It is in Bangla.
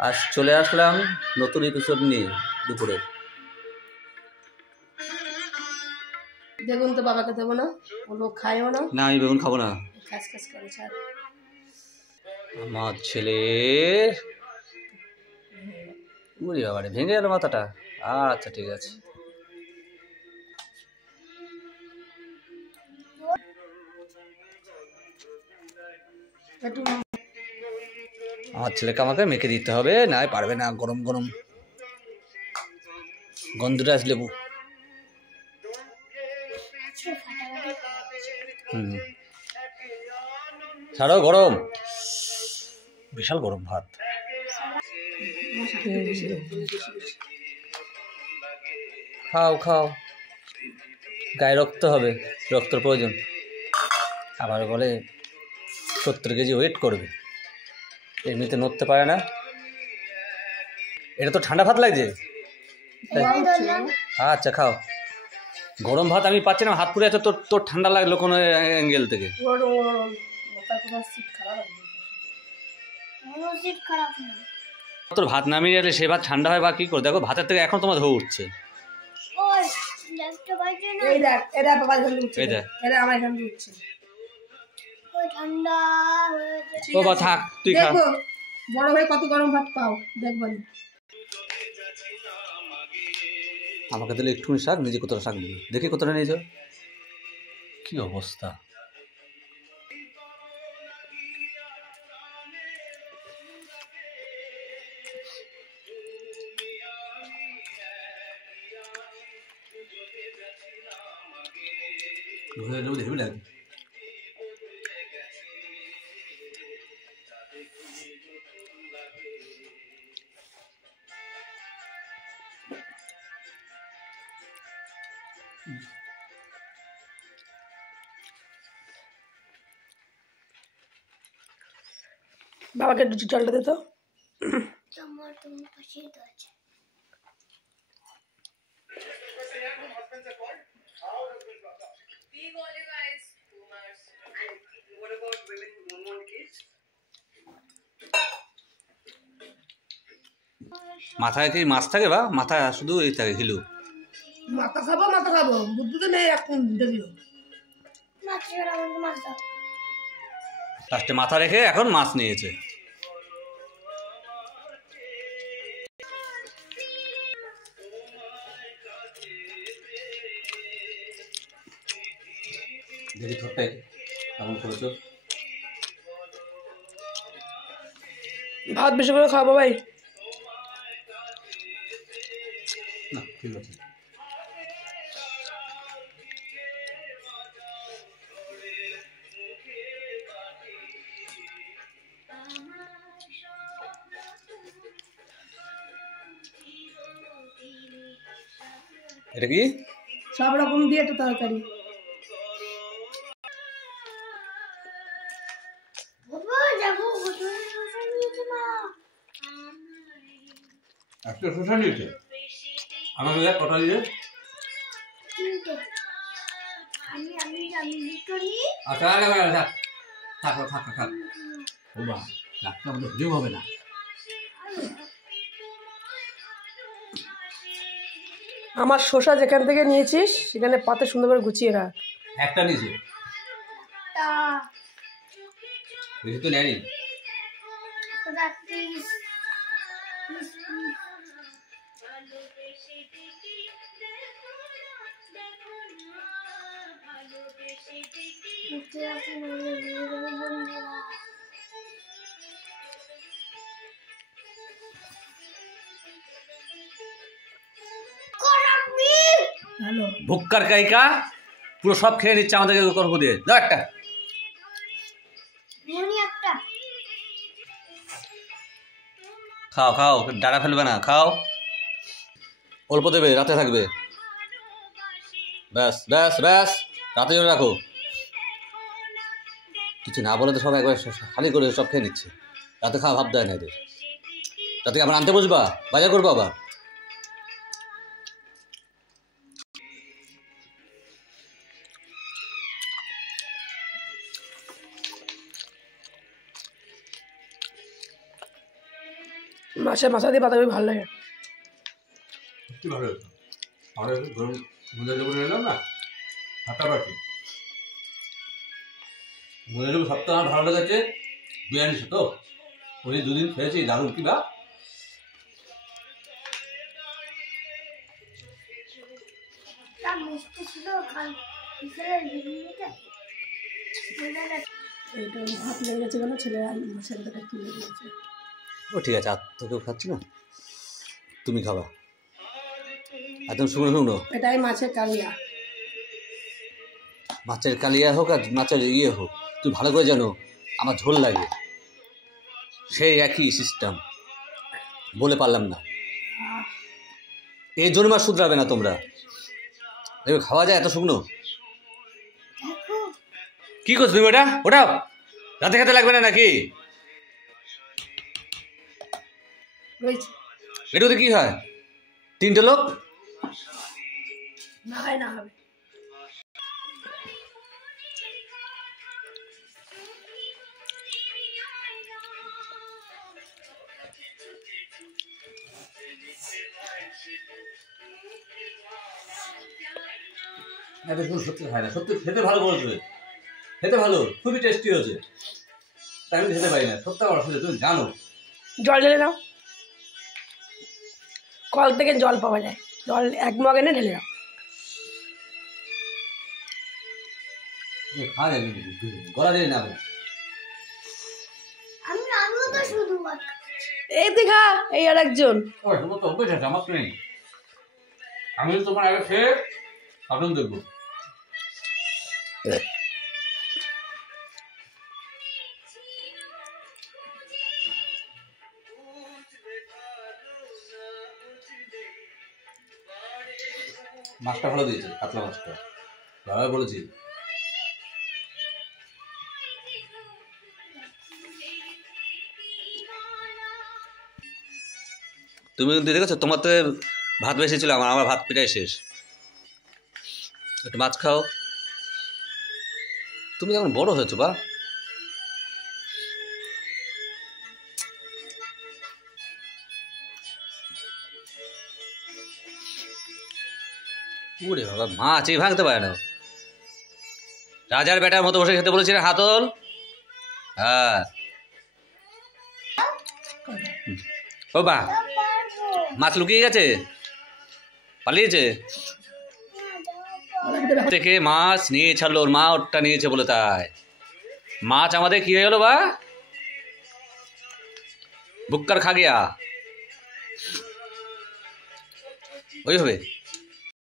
আজ চলে আসলাম নতুন এপিসোড নিয়ে দুপুরে। বেগুন তো বাবাকে দেবো না, ও লোক খায়ও না। না, আমি বেগুন খাবো না। খাস খাস করে ছাড়। আমার ছেলে উড়ি বাবারে, ভেঙে গেল মাথাটা। আচ্ছা ঠিক আছে। আমার ছেলেকে আমাকে মেখে দিতে হবে, না পারবে না। গরম গরম গন্ধরাজ লেবু। ছাড়ো, গরম, বিশাল গরম ভাত। খাও খাও, গায়ে রক্ত হবে, রক্তের প্রয়োজন। আবার বলে 70 কেজি ওয়েট করবে, এমনিতে নড়তে পারে না। এটা তো ঠান্ডা ভাত লাগছে। আচ্ছা খাও, গরম ভাত আমি পাচ্ছি না, হাত পুড়ে আছে। তোর তোর ঠান্ডা লাগলো কোনো অ্যাঙ্গেল থেকে? তোর ভাত নামিয়ে গেলে সে ভাত ঠান্ডা হয় বা কি করে? দেখো ভাতের থেকে এখন তোমার ধোয়া উঠছে। ও বা থাক, তুই খা। বড় ভাই কত গরম ভাত পাও দেখবেন। আমাকে দিলে একটুখানি শাক, নিজে কতটা শাক দিবি, দেখি কতটা নিয়েছ। কি অবস্থা! হেবি লাগে। বাবাকে একটু জলটা দে তো। মাথায় কি মাছ থাকে বা মাথা শুধু এই থাকে হিলু? মাথা খাবো বুদ্ধি তো নেই এখন দেখিও। লাস্টে মাথা রেখে এখন মাছ নিয়েছে। দেখি ঠোঁটটাই কেমন করেছো। ভাত বেশি করে খাবো ভাই। না ঠিক আছে। এটা কি? সব রকম দিয়ে একটা তরকারি। একটা শসা নিয়েছে, আমাকে দেখ কটা দিয়ে। আচ্ছা থাক থাক থাক থাক। ও বা ডাক্তার আমাদের হজম হবে না। আমার শসা যেখান থেকে নিয়েছিস সেখানে পাতে সুন্দর করে গুছিয়ে রাখ। একটা নিয়েছে, বেশি তো নেয়নি। ভুক্কার কাইকা পুরো সব খেয়ে নিচ্ছে আমাদেরকে গল্প দিয়ে। দাও একটা। খাও খাও, ডাড়া ফেলবে না, খাও। অল্প দেবে, রাতে থাকবে। ব্যাস ব্যাস ব্যাস, রাতে জন্য রাখো। কিছু না বলে তো সব একবার খালি করে সব খেয়ে নিচ্ছে। রাতে খাওয়া ভাব দেয় না এদের। রাতে আবার আনতে বসবা, বাজার করবো আবার। মাছের মাথা দিয়ে বাঁধাকপি ভালো লাগে। সত্যি ভালো হতো। আমরা ধরুন মুজা লেবু নিলাম না, ফাটাফাটি। মুজা লেবু সবথেকে আমার ভালো লেগেছে বিরিয়ানির সাথে। ওই দুদিন খেয়েছি, দারুণ কি বা। এইটা ভাত লেগে গেছে কেন, ছেলে মাছের কাটা তুলে দিয়েছে। ও ঠিক আছে, আর তো কেউ খাচ্ছি না, তুমি খাবা। একদম শুকনো শুকনো এটাই মাছের কালিয়া। মাছের কালিয়া হোক আর মাছের ইয়ে হোক, তুমি ভালো করে জানো আমার ঝোল লাগে, সেই একই সিস্টেম, বলে পারলাম না। এই জন্য মাছ শুধরাবে না তোমরা, দেখবে খাওয়া যায় এত শুকনো। কি করছো তুমি? ওটা ওটাও রাতে খেতে লাগবে না নাকি? রয়েছে এটুতে কি হয়? 3টে লোক না হয় না হবে। সত্যি খায় না, সত্যি খেতে ভালো করেছে, খেতে ভালো, খুবই টেস্টি হয়েছে। তাই আমি খেতে পারি না, সত্যি আমার অসুবিধা, তুমি জানো। জল ঢেলে নাও, কল থেকে জল পাওয়া যায়, জল 1 মগ এনে ঢেলে নাও। খাওয়া যায় গলা দিয়ে না। এই দেখা, এই আর একজন। তোমার তো অভ্যেস আছে, আমার তো নেই। আমি তোমার আগে খেয়ে আপনি দেখবো। মাছটা ভালো দিয়েছে, কাতলা মাছটা ভালো বলেছি। তুমি কিন্তু দেখেছো, তোমার তো ভাত বেশি ছিল, আমার ভাত পিটাই শেষ। একটু মাছ খাও, তুমি এখন বড় হয়েছো বা। ওরে বাবা, মাছ এই ভাঙতে পারে না। রাজার বেটার মতো বসে খেতে বলেছি না, হাতল। হ্যাঁ ও বা, মাছ লুকিয়ে গেছে, পালিয়েছে থেকে, মাছ নিয়ে ছাড়লো, ওর মা ওরটা নিয়েছে বলে, তাই মাছ আমাদের কি হয়ে গেল বা, বুক্কার খা গিয়া ওই হবে।